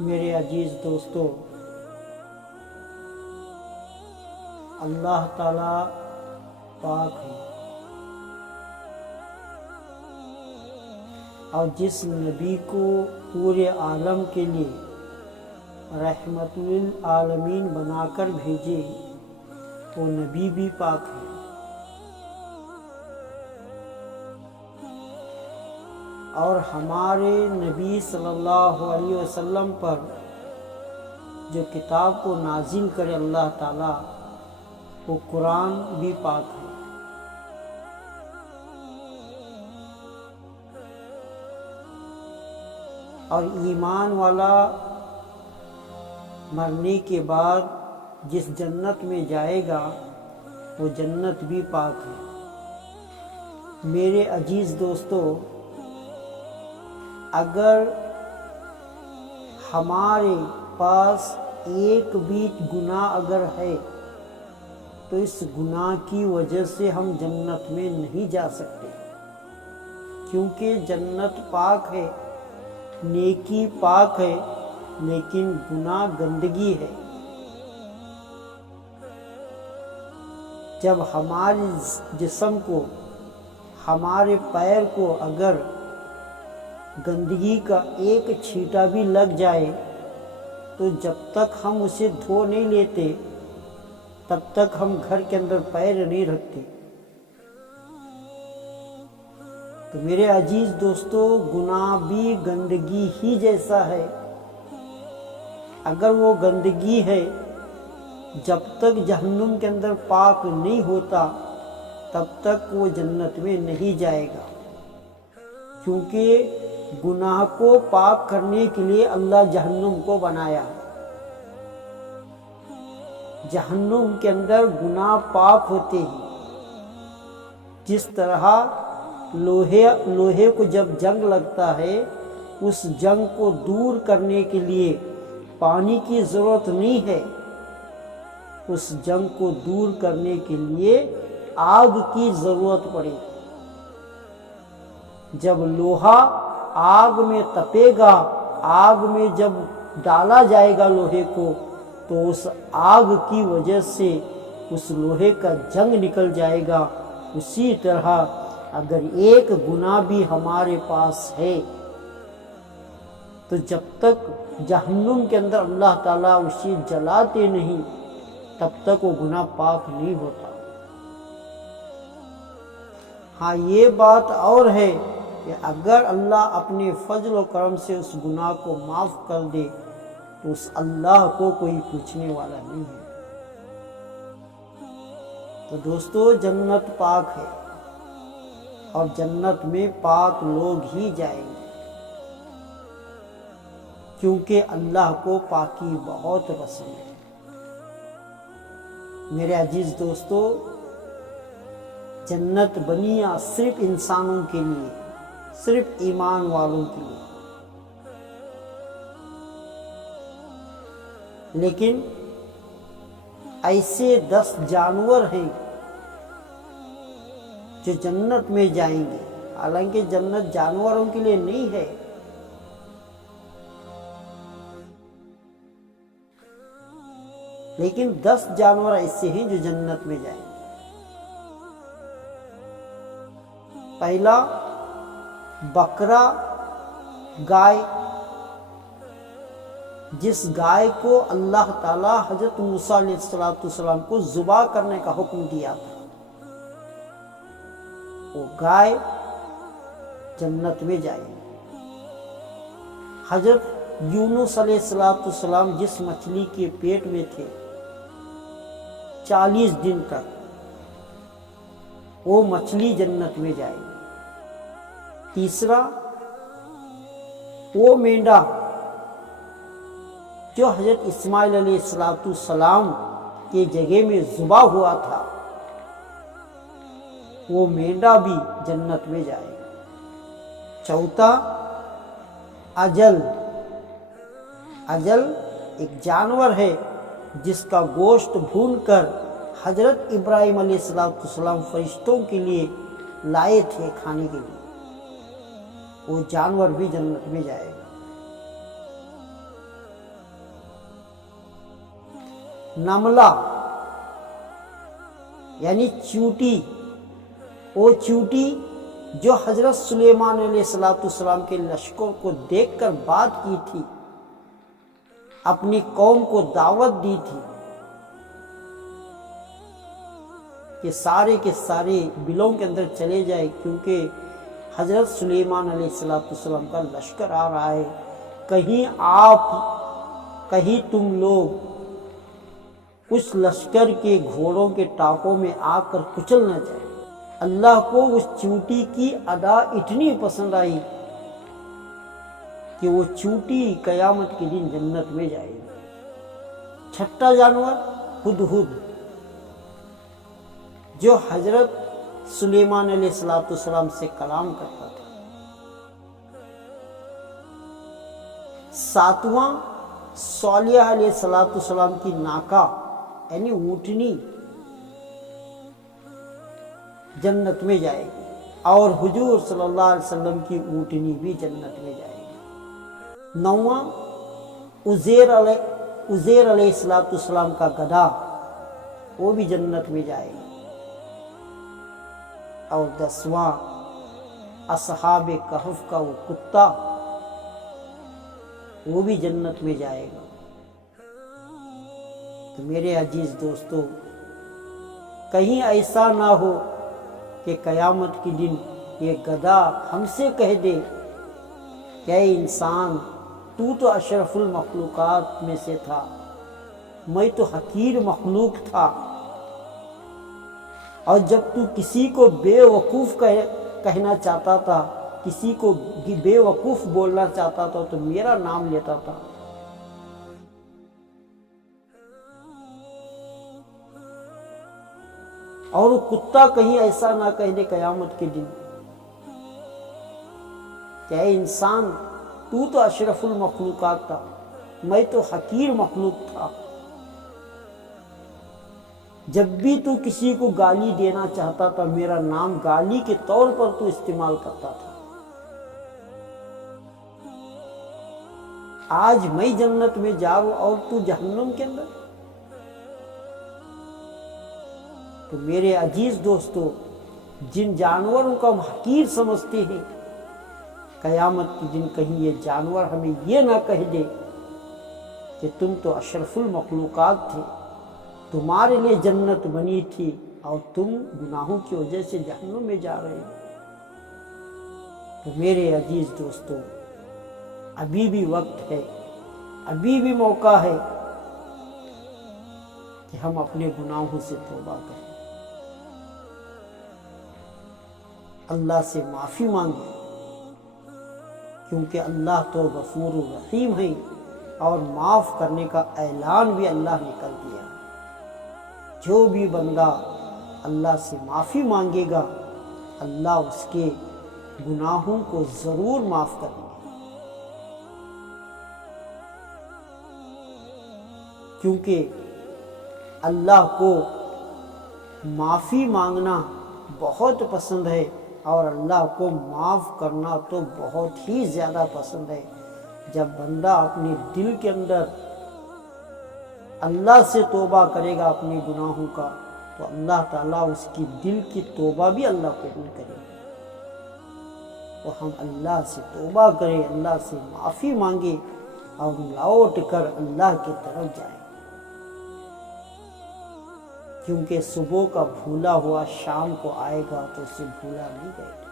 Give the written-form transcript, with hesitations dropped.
میرے عزیز دوستو، اللہ تعالیٰ پاک ہے، اور جس نبی کو پورے عالم کے لیے رحمت للعالمین بنا کر بھیجے وہ نبی بھی پاک ہے۔ اور ہمارے نبی صلی اللہ علیہ وسلم پر جو کتاب کو نازل کرے اللہ تعالیٰ، وہ قرآن بھی پاک ہے۔ اور ایمان والا مرنے کے بعد جس جنت میں جائے گا وہ جنت بھی پاک ہے۔ میرے عزیز دوستو، اگر ہمارے پاس ایک بھی گناہ اگر ہے تو اس گناہ کی وجہ سے ہم جنت میں نہیں جا سکتے، کیونکہ جنت پاک ہے، نیکی پاک ہے، لیکن گناہ گندگی ہے۔ جب ہمارے جسم کو، ہمارے پیر کو اگر گندگی کا ایک چھینٹا بھی لگ جائے تو جب تک ہم اسے دھو نہیں لیتے تب تک ہم گھر کے اندر پیر نہیں رکھتے۔ تو میرے عزیز دوستو، گناہ بھی گندگی ہی جیسا ہے۔ اگر وہ گندگی ہے، جب تک جہنم کے اندر پاک نہیں ہوتا تب تک وہ جنت میں نہیں جائے گا، کیونکہ گناہ کو پاک کرنے کے لیے اللہ جہنم کو بنایا ہے۔ جہنم کے اندر گناہ پاک ہوتے ہیں۔ جس طرح لوہے کو جب جنگ لگتا ہے، اس جنگ کو دور کرنے کے لیے پانی کی ضرورت نہیں ہے، اس جنگ کو دور کرنے کے لیے آگ کی ضرورت پڑے۔ جب لوہا آگ میں تپے گا، آگ میں جب ڈالا جائے گا لوہے کو، تو اس آگ کی وجہ سے اس لوہے کا جنگ نکل جائے گا۔ اسی طرح اگر ایک گناہ بھی ہمارے پاس ہے تو جب تک جہنم کے اندر اللہ تعالیٰ اسے جلاتے نہیں تب تک وہ گناہ پاک نہیں ہوتا۔ ہاں، یہ بات اور ہے کہ اگر اللہ اپنے فضل و کرم سے اس گناہ کو معاف کر دے تو اس اللہ کو کوئی پوچھنے والا نہیں ہے۔ تو دوستو، جنت پاک ہے اور جنت میں پاک لوگ ہی جائیں گے، کیونکہ اللہ کو پاکی بہت پسند ہے۔ میرے عزیز دوستو، جنت بنی صرف انسانوں کے لیے، صرف ایمان والوں کے لیے، لیکن ایسے 10 جانور ہیں جو جنت میں جائیں گے۔ حالانکہ جنت جانوروں کے لیے نہیں ہے، لیکن 10 جانور ایسے ہیں جو جنت میں جائیں گے۔ پہلا، بکرا، گائے۔ جس گائے کو اللہ تعالیٰ حضرت موسیٰ علیہ السلام کو ذبح کرنے کا حکم دیا تھا، وہ گائے جنت میں جائے گی۔ حضرت یونس علیہ السلام جس مچھلی کے پیٹ میں تھے 40 دن تک، وہ مچھلی جنت میں جائے گی۔ تیسرا، وہ مینڈا جو حضرت اسماعیل علیہ السلام کے جگہ میں ذبح ہوا تھا، وہ مینڈا بھی جنت میں جائے گا۔ چوتھا، اجل۔ اجل ایک جانور ہے جس کا گوشت بھون کر حضرت ابراہیم علیہ السلام فرشتوں کے لیے لائے تھے کھانے کے لیے، وہ جانور بھی جنت میں جائے گا۔ نملہ یعنی چیونٹی، وہ چیونٹی جو حضرت سلیمان علیہ السلام کے لشکر کو دیکھ کر بات کی تھی، اپنی قوم کو دعوت دی تھی کہ سارے کے سارے بلوں کے اندر چلے جائے، کیونکہ حضرت سلیمان علیہ السلام کا لشکر آ رہا ہے، کہیں تم لوگ اس لشکر کے گھوڑوں کے ٹاپوں میں آ کر کچل نہ جائے۔ اللہ کو اس چیونٹی کی ادا اتنی پسند آئی کہ وہ چیونٹی قیامت کے دن جنت میں جائے گی۔ چھٹا جانور ہدہد، جو حضرت سلیمان علیہ السلام سے کلام کرتا تھا۔ ساتواں صالح علیہ السلام کی ناکا یعنی اونٹنی جنت میں جائے گی، اور حضور صلی اللہ علیہ وسلم کی اونٹنی بھی جنت میں جائے گی۔ نواں عزیر علیہ السلام کا گدھا، وہ بھی جنت میں جائے گی۔ اور 10واں اصحاب کہف کا وہ کتا، وہ بھی جنت میں جائے گا۔ تو میرے عزیز دوستو، کہیں ایسا نہ ہو کہ قیامت کے دن یہ گدھا ہم سے کہہ دے کہ اے انسان، تو اشرف المخلوقات میں سے تھا، میں تو حقیر مخلوق تھا، اور جب تو کسی کو بے وقوف کہنا چاہتا تھا، کسی کو بے وقوف بولنا چاہتا تھا، تو میرا نام لیتا تھا۔ اور وہ کتا کہیں ایسا نہ کہہ دے قیامت کے دن کہ اے انسان، تو اشرف المخلوقات تھا، میں تو حقیر مخلوق تھا، جب بھی تو کسی کو گالی دینا چاہتا تھا، میرا نام گالی کے طور پر تو استعمال کرتا تھا۔ آج میں جنت میں جاؤں اور تو جہنم کے اندر۔ تو میرے عزیز دوستو، جن جانوروں کو ہم حقیر سمجھتے ہیں، قیامت کے دن کہیں یہ جانور ہمیں یہ نہ کہہ دے کہ تم تو اشرف المخلوقات تھے، تمہارے لیے جنت بنی تھی، اور تم گناہوں کی وجہ سے جہنم میں جا رہے ہو۔ تو میرے عزیز دوستو، ابھی بھی وقت ہے، ابھی بھی موقع ہے کہ ہم اپنے گناہوں سے توبہ کریں، اللہ سے معافی مانگیں، کیونکہ اللہ تو غفور الرحیم ہے، اور معاف کرنے کا اعلان بھی اللہ نے کر دیا۔ جو بھی بندہ اللہ سے معافی مانگے گا، اللہ اس کے گناہوں کو ضرور معاف کریں گے، کیونکہ اللہ کو معافی مانگنا بہت پسند ہے، اور اللہ کو معاف کرنا تو بہت ہی زیادہ پسند ہے۔ جب بندہ اپنے دل کے اندر اللہ سے توبہ کرے گا اپنے گناہوں کا، تو اللہ تعالیٰ اس کی دل کی توبہ بھی اللہ قبول کرے گا۔ تو ہم اللہ سے توبہ کریں، اللہ سے معافی مانگیں، اور لوٹ کر اللہ کی طرف جائیں، کیونکہ صبح کا بھولا ہوا شام کو آئے گا تو اسے بھولا نہیں جائے گا۔